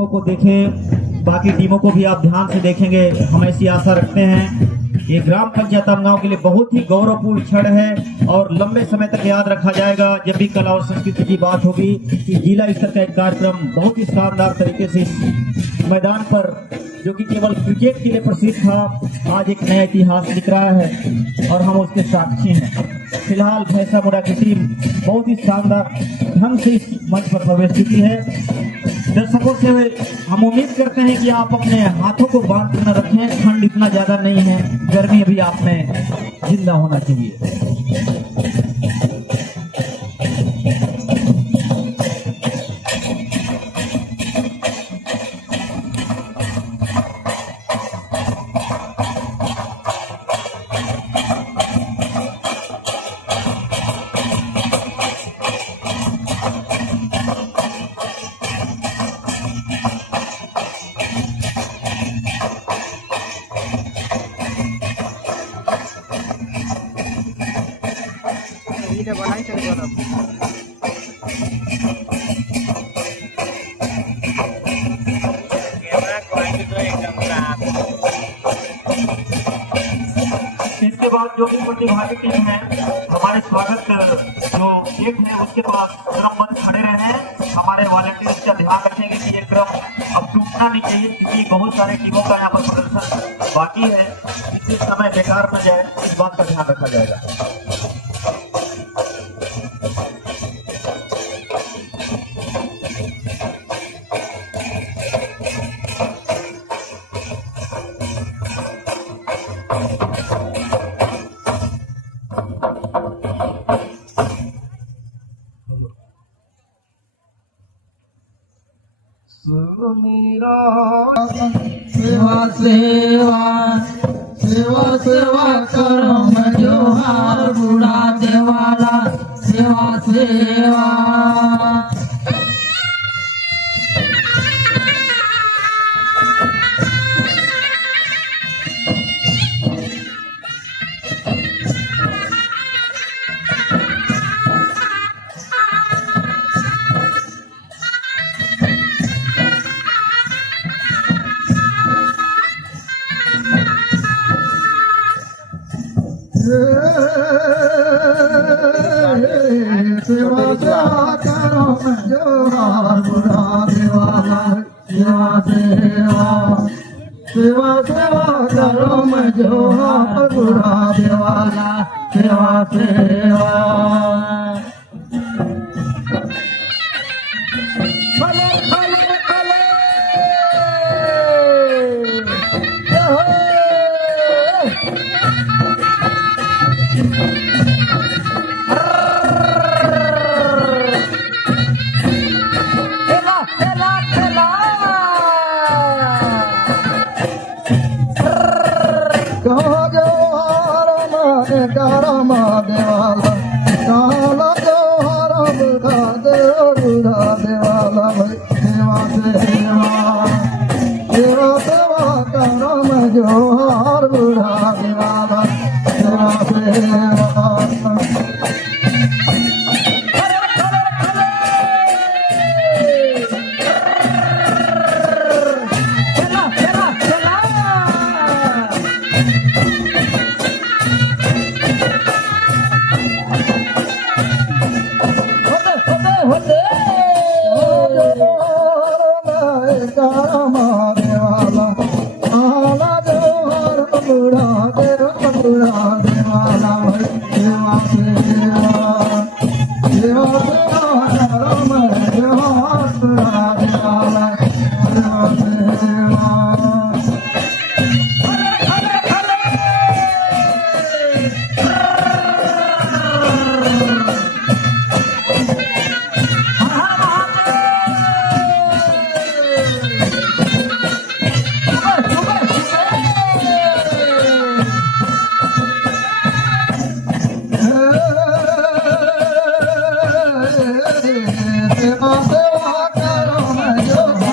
को देखें, बाकी टीमों को भी आप ध्यान से देखेंगे, हम ऐसी आशा रखते हैं। ये ग्राम पंचायत गांव के लिए बहुत ही गौरवपूर्ण क्षण है और लंबे समय तक याद रखा जाएगा जब भी कला और संस्कृति की बात होगी कि जिला स्तर का एक कार्यक्रम बहुत ही शानदार तरीके से इस मैदान पर, जो कि केवल क्रिकेट के लिए प्रसिद्ध था, आज एक नया इतिहास लिख रहा है और हम उसके साक्षी हैं। फिलहाल भैंसा मुड़ा की टीम बहुत ही शानदार ढंग से इस मंच पर प्रवेश की है। दर्शकों से हम उम्मीद करते हैं कि आप अपने हाथों को बांध कर न रखें, ठंड इतना ज्यादा नहीं है, गर्मी अभी आप में जिंदा होना चाहिए। बनाई चल रहा इसके बाद जो भी प्रतिभागी टीम है, हमारे स्वागत जो गेट है उसके पास क्रमबद्ध खड़े रहे हैं। हमारे वॉलंटियर्स का ध्यान रखेंगे कि ये क्रम अब टूटना नहीं चाहिए, क्योंकि बहुत सारे टीमों का यहाँ पर प्रदर्शन बाकी है, इसी समय बेकार न जाए, इस बात का ध्यान रखा जाएगा। सेवा सेवा सेवा सेवा करो जोहार बूढ़ा देवाला सेवा सेवा। सेवा सेवा करो जोहार बूढ़ा देवाला सेवा सेवा सेवा सेवा करो जोहार बूढ़ा देवाला सेवा सेवा। जोहार बूढ़ा देवाला सेवा सेवा। सेवा सेवा करो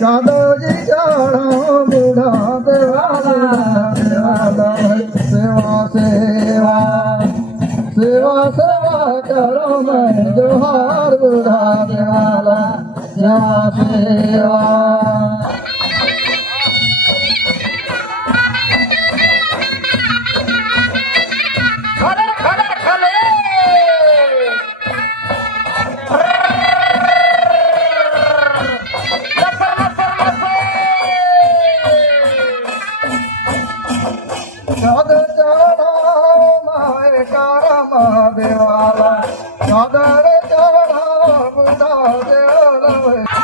साधोजी चढ़ो बूढ़ा देवाला देवाला सेवा सेवा सेवा सेवा करो मैं जोहार बूढ़ा देवाला सेवा सेवा चादर चढ़ो माए करम देवाला चादर चढ़ो बुढ़ा देवाला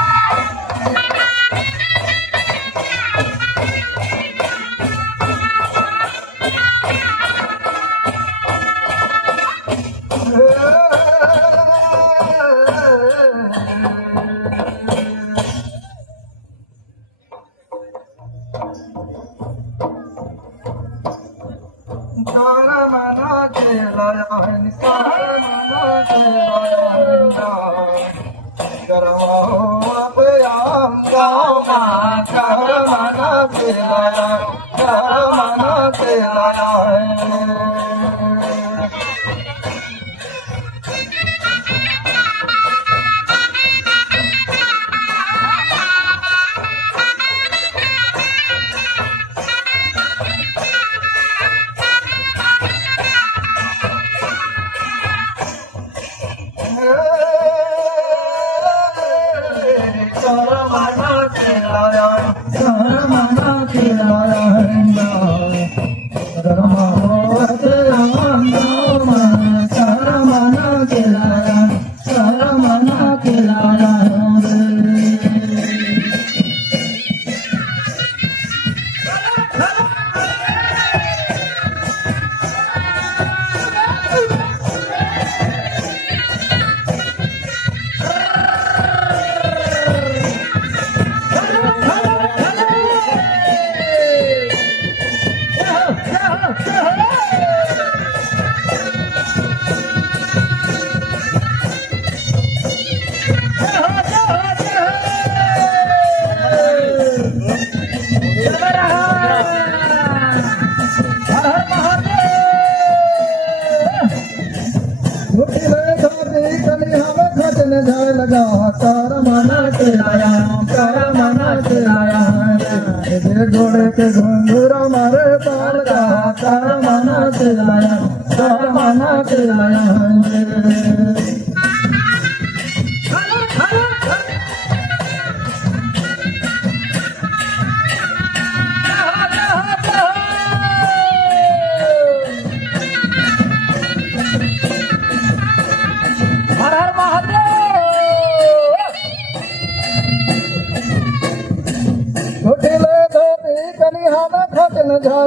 घोड़े के घुंघरा मारे पाल का तार माना चलाया तार माना चलाया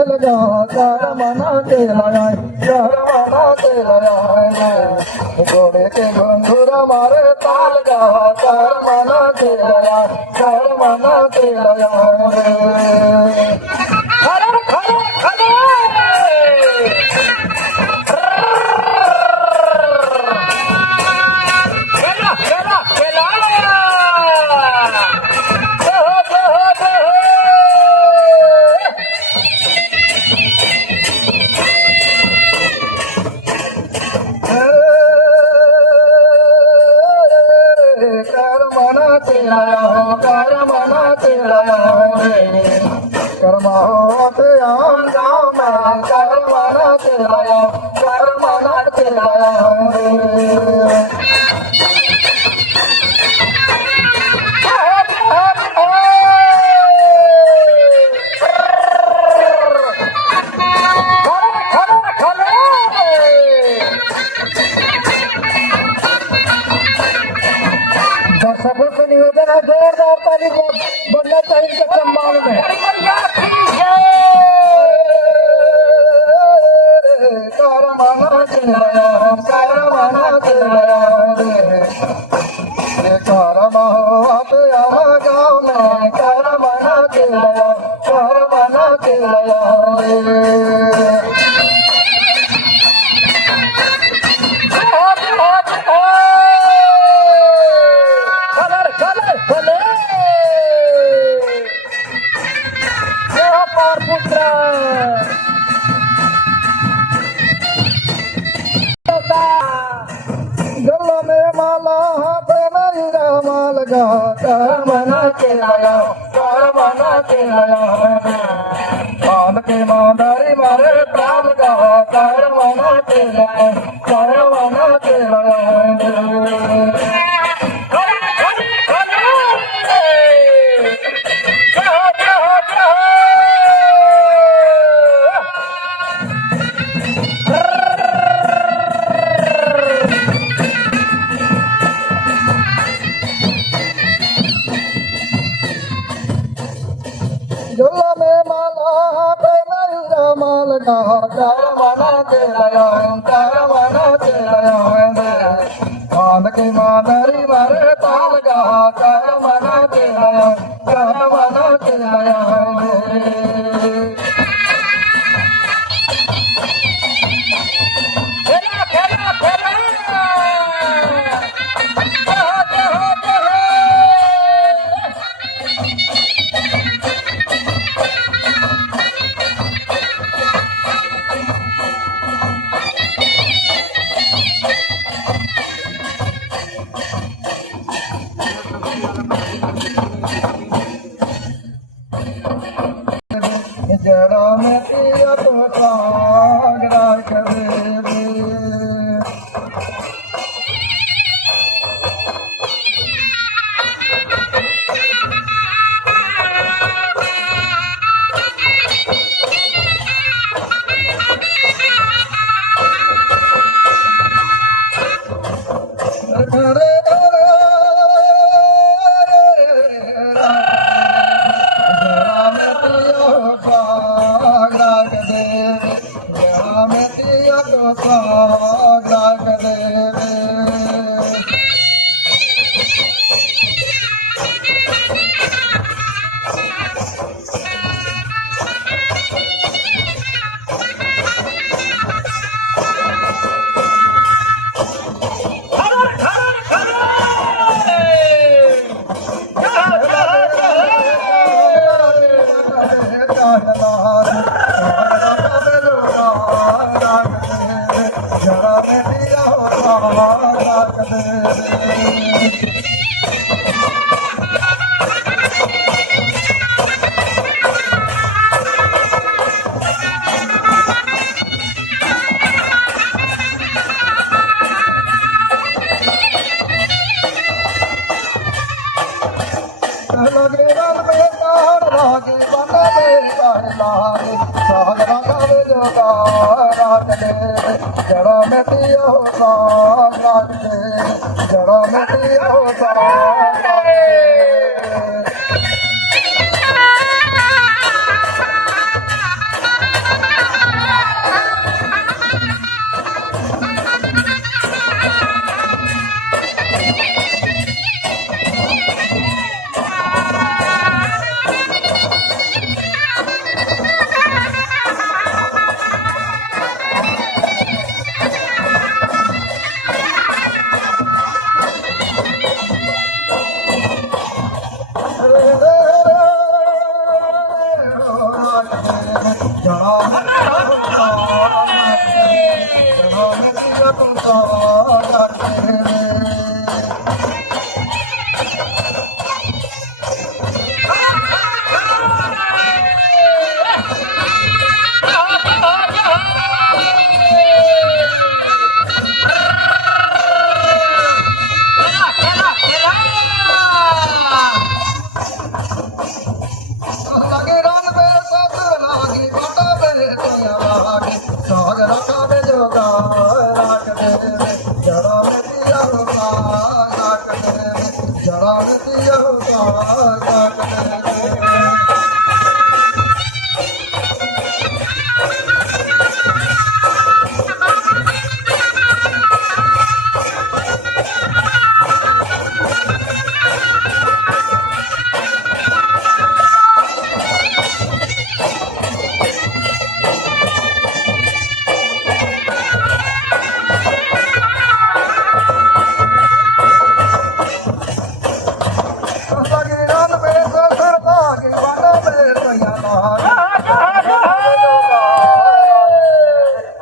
लगा तार माना चलाया तार माना चलाया घोड़े के घुंघरू मारे ताल गा कर मना के लया कर मना के लया रे खड़े खड़े खड़े खेला खेला खेला कर्मा होते आम गाँव में कर्मना चलाया कर्मना चलाया दर्शकों से निवेदन है जोरदार ताली को बनना चाहिए के सम्मान में करमना चलाया करमना चलाया रे करम होत आवा गाँव में करमना चलाया करमना चलाया रे गला में माला हाथ में माल गा करमना के लाया करमना के लाया पान के मांदारी मारे प्राण गा करमना के लाया करमना के लाया झोला में माला हाथ में माल गा करमना के लाया करमना के लाया पान के मांदारी मारे ताल गा करमना के लाया करमना के लाया जड़ा में पिया तो सागरा करे जड़ा में दिया जड़ा में दिया होता जरा में दिया होता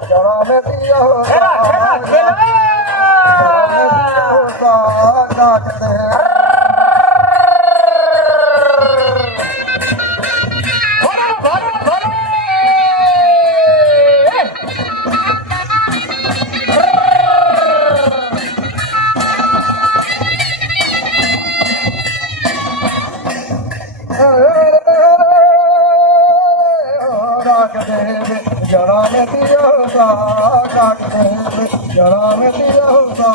जरा में दिया होता जरा में दिया होता